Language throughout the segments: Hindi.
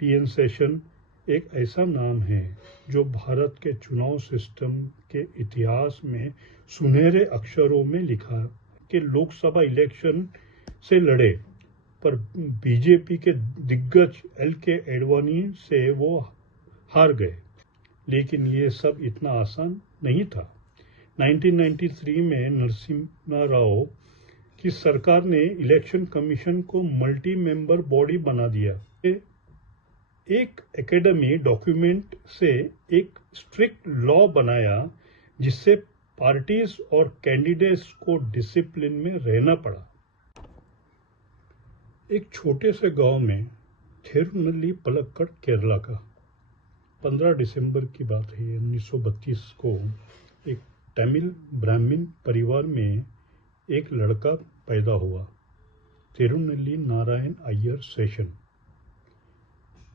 टीएन सेशन एक ऐसा नाम है जो भारत के चुनाव सिस्टम के इतिहास में सुनहरे अक्षरों में लिखा कि लोकसभा इलेक्शन से लड़े, पर बीजेपी के दिग्गज एल.के. एडवाणी से वो हार गए। लेकिन ये सब इतना आसान नहीं था। 1993 में नरसिम्हा राव की सरकार ने इलेक्शन कमीशन को मल्टी मेंबर बॉडी बना दिया। एक एकेडमी डॉक्यूमेंट से एक स्ट्रिक्ट लॉ बनाया जिससे पार्टीज और कैंडिडेट्स को डिसिप्लिन में रहना पड़ा। एक छोटे से गांव में थिरुनेल्वेली पलक्कड़, केरला का 15 दिसंबर की बात है 1932 को एक तमिल ब्राह्मण परिवार में एक लड़का पैदा हुआ, तिरुनेल्वेली नारायण अय्यर सेशन।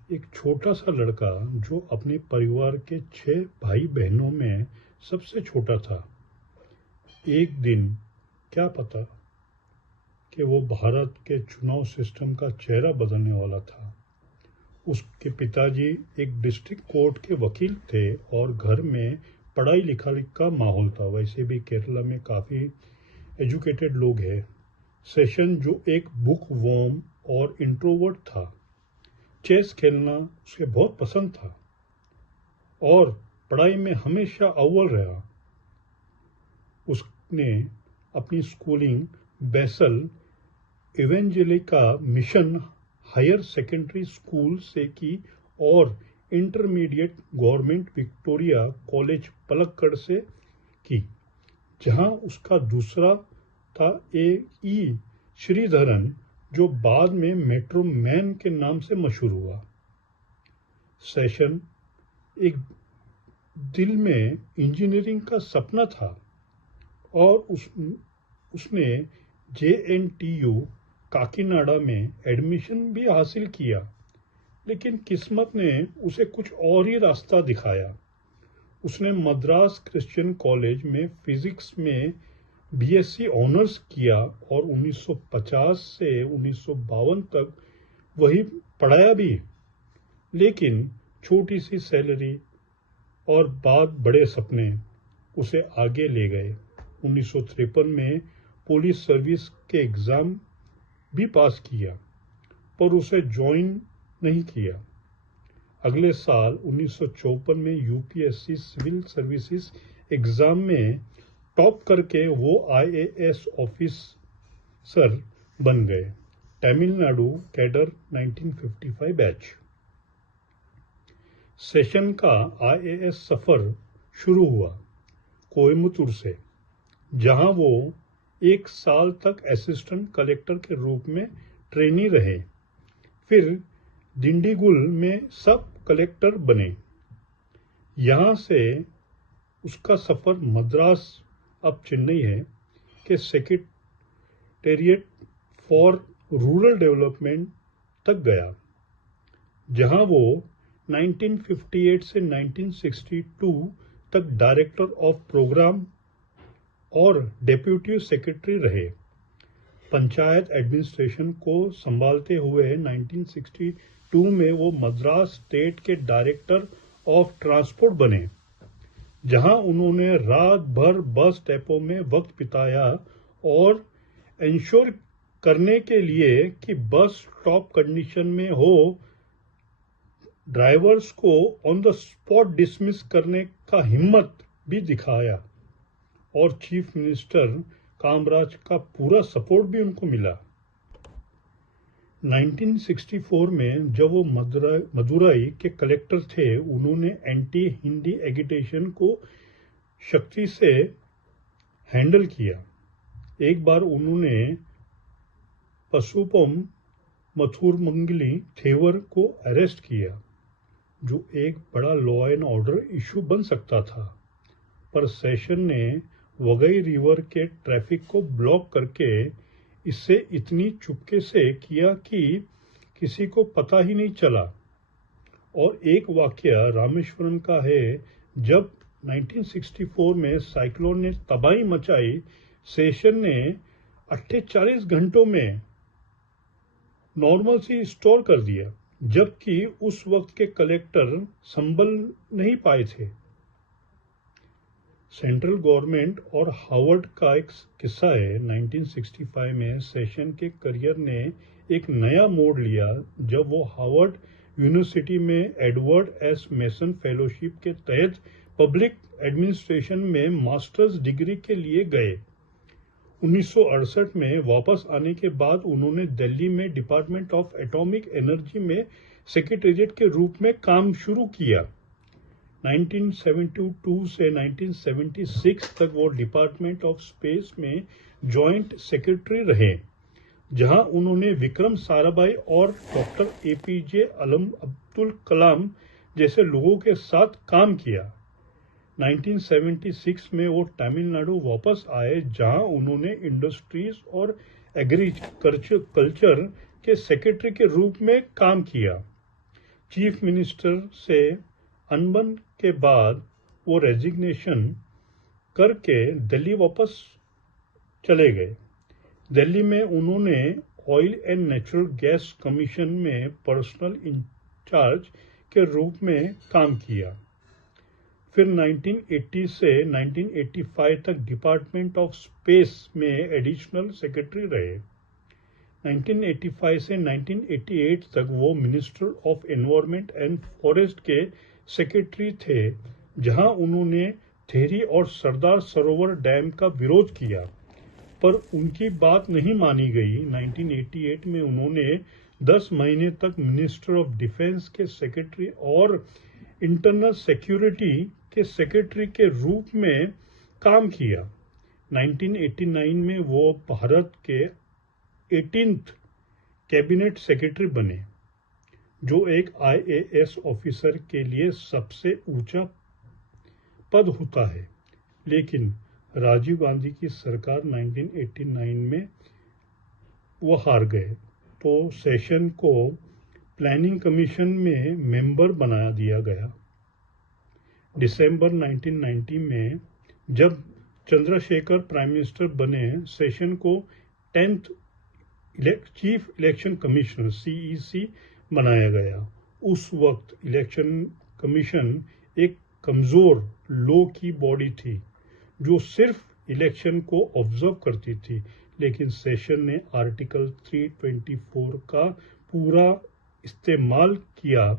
एक छोटा सा लड़का जो अपने परिवार के 6 भाई बहनों में सबसे छोटा था। एक दिन क्या पता कि वो भारत के चुनाव सिस्टम का चेहरा बदलने वाला था। उसके पिताजी एक डिस्ट्रिक्ट कोर्ट के वकील थे और घर में पढ़ाई लिखाई का माहौल था। वैसे भी केरला में काफ़ी एजुकेटेड लोग हैं। सेशन जो एक बुक वर्म और इंट्रोवर्ट था, चेस खेलना उसे बहुत पसंद था और पढ़ाई में हमेशा अव्वल रहा। उसने अपनी schooling Basel Evangelical Mission Higher Secondary School से की और intermediate Government Victoria College Palakkad से की, जहां उसका दूसरा था ए.ई. श्रीधरन, जो बाद में मेट्रो मैन के नाम से मशहूर हुआ। सेशन एक दिल में इंजीनियरिंग का सपना था और उसने JNTU काकीनाडा में एडमिशन भी हासिल किया, लेकिन किस्मत ने उसे कुछ और ही रास्ता दिखाया। उसने मद्रास क्रिश्चियन कॉलेज में फिजिक्स में BSc ऑनर्स किया और 1950 से 1952 तक वही पढ़ाया भी, लेकिन छोटी सी सैलरी और बाद बड़े सपने उसे आगे ले गए। 1953 में पुलिस सर्विस के एग्ज़ाम भी पास किया, पर उसे ज्वाइन नहीं किया। अगले साल 1954 में UPSC सिविल सर्विसेज एग्ज़ाम में टॉप करके वो IAS ऑफिसर बन गए। Tamil Nadu cadre 1955 batch. सेशन का IAS सफ़र शुरू हुआ कोयम्बतूर से, जहां वो 1 साल तक असिस्टेंट कलेक्टर के रूप में ट्रेनी रहे। फिर दिंडीगुल में सब कलेक्टर बने। यहाँ से उसका सफ़र मद्रास, अब चेन्नई है, के सेक्रेटेरिएट फॉर रूरल डेवलपमेंट तक गया, जहाँ वो 1958 से 1962 तक डायरेक्टर ऑफ प्रोग्राम और डेप्यूटी सेक्रेटरी रहे। पंचायत एडमिनिस्ट्रेशन को संभालते हुए 1962 में वो मद्रास स्टेट के डायरेक्टर ऑफ ट्रांसपोर्ट बने, जहां उन्होंने रात भर बस डिपो में वक्त बिताया और इंश्योर करने के लिए कि बस टॉप कंडीशन में हो, ड्राइवर्स को ऑन द स्पॉट डिसमिस करने का हिम्मत भी दिखाया और चीफ मिनिस्टर कामराज का पूरा सपोर्ट भी उनको मिला। 1964 में जब वो मदुराई के कलेक्टर थे, उन्होंने एंटी हिंदी एगिटेशन को शक्ति से हैंडल किया। एक बार उन्होंने पसुपम मथुरमंगली थेवर को अरेस्ट किया, जो एक बड़ा लॉ एंड ऑर्डर इशू बन सकता था, पर सेशन ने वगई रिवर के ट्रैफिक को ब्लॉक करके इसे इतनी चुपके से किया कि किसी को पता ही नहीं चला। और एक वाकया रामेश्वरम का है, जब 1964 में साइक्लोन ने तबाही मचाई, सेशन ने 48 घंटों में नॉर्मल सी स्टोर कर दिया, जबकि उस वक्त के कलेक्टर संभल नहीं पाए थे। सेंट्रल गवर्नमेंट और हार्वर्ड का एक किस्सा है। 1965 में सेशन के करियर ने एक नया मोड़ लिया जब वो हार्वर्ड यूनिवर्सिटी में एडवर्ड एस मेसन फेलोशिप के तहत पब्लिक एडमिनिस्ट्रेशन में मास्टर्स डिग्री के लिए गए। 1968 में वापस आने के बाद उन्होंने दिल्ली में डिपार्टमेंट ऑफ एटॉमिक एनर्जी में सेक्रेटेरिएट के रूप में काम शुरू किया। 1972 से 1976 तक वो डिपार्टमेंट ऑफ स्पेस में जॉइंट सेक्रेटरी रहे, जहां उन्होंने विक्रम साराभाई और डॉक्टर एपीजे अब्दुल कलाम जैसे लोगों के साथ काम किया। 1976 में वो तमिलनाडु वापस आए, जहां उन्होंने इंडस्ट्रीज और एग्रीकल्चर के सेक्रेटरी के रूप में काम किया। चीफ मिनिस्टर से अनबन के बाद वो रेजिग्नेशन करके दिल्ली वापस चले गए। दिल्ली में उन्होंने oil and natural gas commission में पर्सनल इंचार्ज के रूप में काम किया। फिर 1980 से 1985 तक डिपार्टमेंट ऑफ स्पेस में एडिशनल सेक्रेटरी रहे। 1985 से 1988 तक वो minister of environment and forest के सेक्रेटरी थे, जहां उन्होंने थेरी और सरदार सरोवर डैम का विरोध किया, पर उनकी बात नहीं मानी गई। 1988 में उन्होंने 10 महीने तक मिनिस्टर ऑफ डिफेंस के सेक्रेटरी और इंटरनल सिक्योरिटी के सेक्रेटरी के रूप में काम किया। 1989 में वो भारत के 18th कैबिनेट सेक्रेटरी बने, जो एक IAS ऑफिसर के लिए सबसे ऊंचा पद होता है। लेकिन राजीव गांधी की सरकार 1989 में वो हार गए, तो सेशन को प्लानिंग कमीशन में मेंबर बना दिया गया। दिसंबर 1990 में जब चंद्रशेखर प्राइम मिनिस्टर बने, सेशन को 10th chief election commissioner CEC बनाया गया। उस वक्त इलेक्शन कमीशन एक कमजोर लो की बॉडी थी जो सिर्फ इलेक्शन को ऑब्जर्व करती थी, लेकिन सेशन ने आर्टिकल 324 का पूरा इस्तेमाल किया,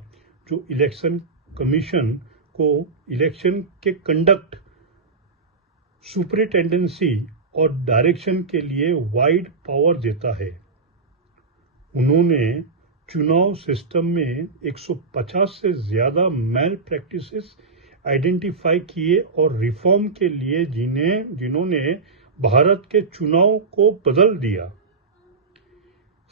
जो इलेक्शन कमीशन को इलेक्शन के कंडक्ट, सुपरिटेंडेंसी और डायरेक्शन के लिए वाइड पावर देता है। उन्होंने चुनाव सिस्टम में 150 से ज्यादा मैल प्रैक्टिसेस आइडेंटिफाई किए और रिफॉर्म के लिए जिन्होंने भारत के चुनाव को बदल दिया।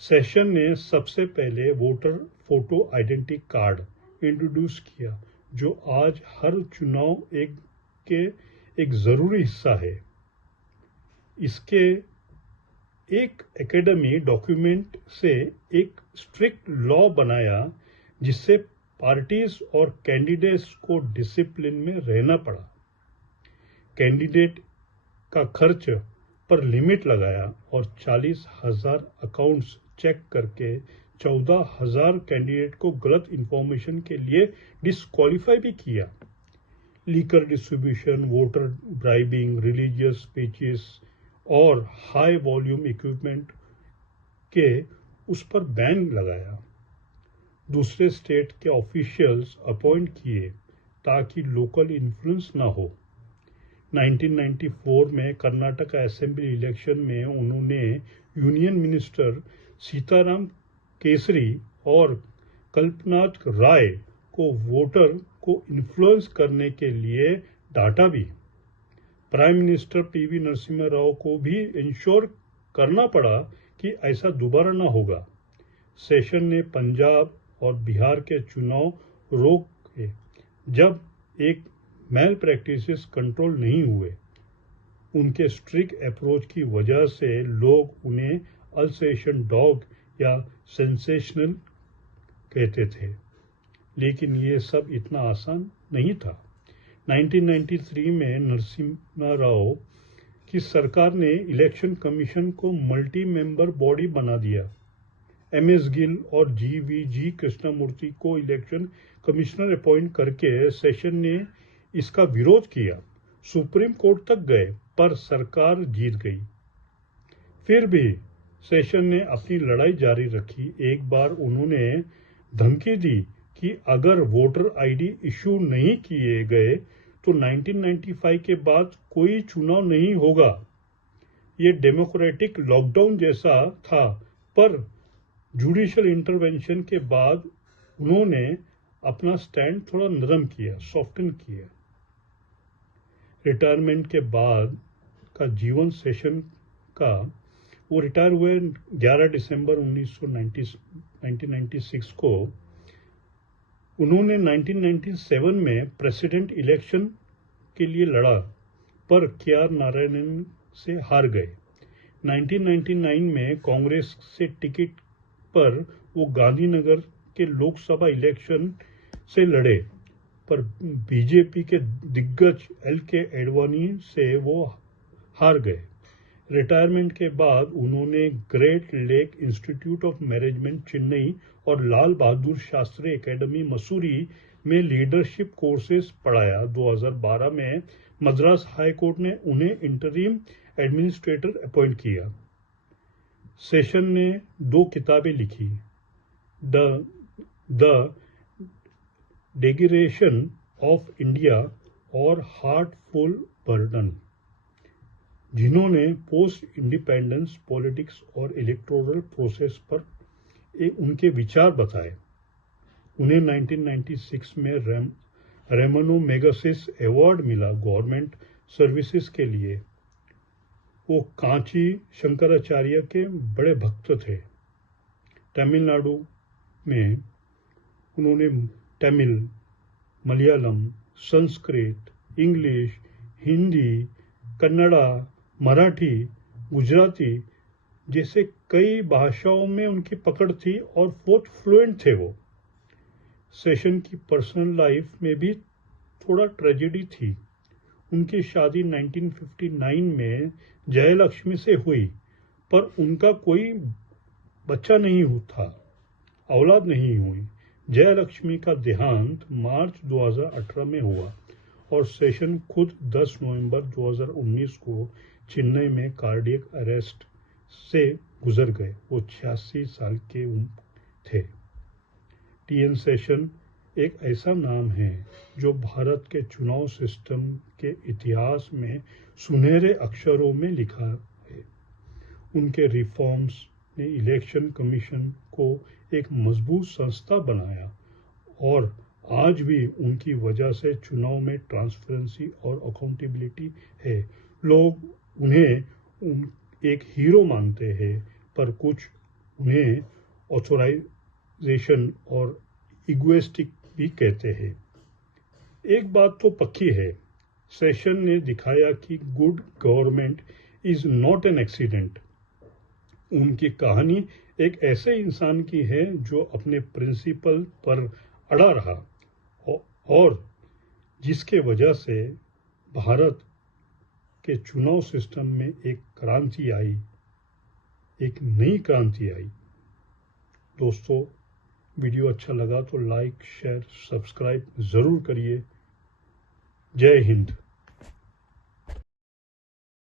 सेशन ने सबसे पहले voter photo identity card introduce किया, जो आज हर चुनाव के एक जरूरी हिस्सा है। इसके एक एकेडमी डॉक्यूमेंट से एक स्ट्रिक्ट लॉ बनाया, जिससे पार्टीज और कैंडिडेट्स को डिसिप्लिन में रहना पड़ा। कैंडिडेट का खर्च पर लिमिट लगाया और 40,000 अकाउंट्स चेक करके 14,000 कैंडिडेट को गलत इंफॉर्मेशन के लिए डिस्क्वालीफाई भी किया। Liquor distribution, voter bribing, religious speeches और हाई वॉल्यूम इक्विपमेंट के उस पर बैन लगाया। दूसरे स्टेट के ऑफिशियल्स अपॉइंट किए ताकि लोकल इन्फ्लुएंस ना हो। 1994 में कर्नाटक असेंबली इलेक्शन में उन्होंने यूनियन मिनिस्टर सीताराम केसरी और कल्पनाथ राय को वोटर को इन्फ्लुएंस करने के लिए डांटा भी। Prime minister PV Narasimha Rao को भी इंश्योर करना पड़ा कि ऐसा दोबारा ना होगा। सेशन ने पंजाब और बिहार के चुनाव रोके, जब एक मैल प्रैक्टिसेस कंट्रोल नहीं हुए। उनके स्ट्रिक्ट अप्रोच की वजह से लोग उन्हें अल्सेशन डॉग या सेंसेशनल कहते थे, लेकिन ये सब इतना आसान नहीं था। 1993 में नरसिम्हा राव की सरकार ने इलेक्शन कमीशन को मल्टी मेंबर बॉडी बना दिया। MS गिल और GVG कृष्णमूर्ति को इलेक्शन कमिश्नर अपॉइंट करके सेशन ने इसका विरोध किया। सुप्रीम कोर्ट तक गए पर सरकार जीत गई। फिर भी सेशन ने अपनी लड़ाई जारी रखी। एक बार उन्होंने धमकी दी कि अगर वोटर आईडी इशू नहीं किए गए तो 1995 के बाद कोई चुनाव नहीं होगा। ये डेमोक्रेटिक लॉकडाउन जैसा था, पर जुडिशियल इंटरवेंशन के बाद उन्होंने अपना स्टैंड थोड़ा नरम किया, सॉफ्टन किया। रिटायरमेंट के बाद का जीवन सेशन का, वो रिटायर हुए 11 दिसंबर 1996 को। उन्होंने 1997 में प्रेसिडेंट इलेक्शन के लिए लड़ा पर KR नारायणन से हार गए। 1999 में कांग्रेस से टिकट पर वो गांधीनगर के लोकसभा इलेक्शन से लड़े पर बीजेपी के दिग्गज LK एडवाणी से वो हार गए। रिटायरमेंट के बाद उन्होंने great lake institute of management Chennai और लाल बहादुर शास्त्री एकेडमी मसूरी में लीडरशिप कोर्सेज पढ़ाया। 2012 में मद्रास हाई कोर्ट ने उन्हें इंटरिम एडमिनिस्ट्रेटर अपॉइंट किया। सेशन ने 2 किताबें लिखी, द डेगिरेशन ऑफ इंडिया और हार्टफुल बर्डन, जिन्होंने पोस्ट इंडिपेंडेंस पॉलिटिक्स और इलेक्टोरल प्रोसेस पर उनके विचार बताए। उन्हें 1996 में रेमनो मैगसेसे अवार्ड मिला गवर्नमेंट सर्विसेज के लिए। वो कांची शंकराचार्य के बड़े भक्त थे। तमिलनाडु में उन्होंने तमिल, मलयालम, संस्कृत, इंग्लिश, हिंदी, कन्नड़ा, मराठी, गुजराती जैसे कई भाषाओं में उनकी पकड़ थी और बहुत फ्लुएंट थे वो। सेशन की पर्सनल लाइफ में भी थोड़ा ट्रेजेडी थी। उनकी शादी 1959 में जयलक्ष्मी से हुई पर उनका कोई बच्चा नहीं था, औलाद नहीं हुई। जयलक्ष्मी का देहांत मार्च 2018 में हुआ और सेशन खुद 10 नवंबर 2019 को चेन्नई में कार्डियक अरेस्ट से गुजर गए। वो 86 साल के थे। TN सेशन एक ऐसा नाम है जो भारत के चुनाव सिस्टम के इतिहास में सुनहरे अक्षरों में लिखा है। उनके रिफॉर्म्स ने इलेक्शन कमीशन को एक मजबूत संस्था बनाया और आज भी उनकी वजह से चुनाव में ट्रांसपेरेंसी और अकाउंटेबिलिटी है। लोग उन्हें एक हीरो मानते हैं पर कुछ उन्हें ऑथराइजेशन और इगोइस्टिक भी कहते हैं। एक बात तो पक्की है, सेशन ने दिखाया कि good government is not an accident. उनकी कहानी एक ऐसे इंसान की है जो अपने प्रिंसिपल पर अड़ा रहा और जिसके वजह से भारत के चुनाव सिस्टम में एक क्रांति आई, एक नई क्रांति आई। दोस्तों, वीडियो अच्छा लगा तो लाइक, शेयर, सब्सक्राइब जरूर करिए। जय हिंद।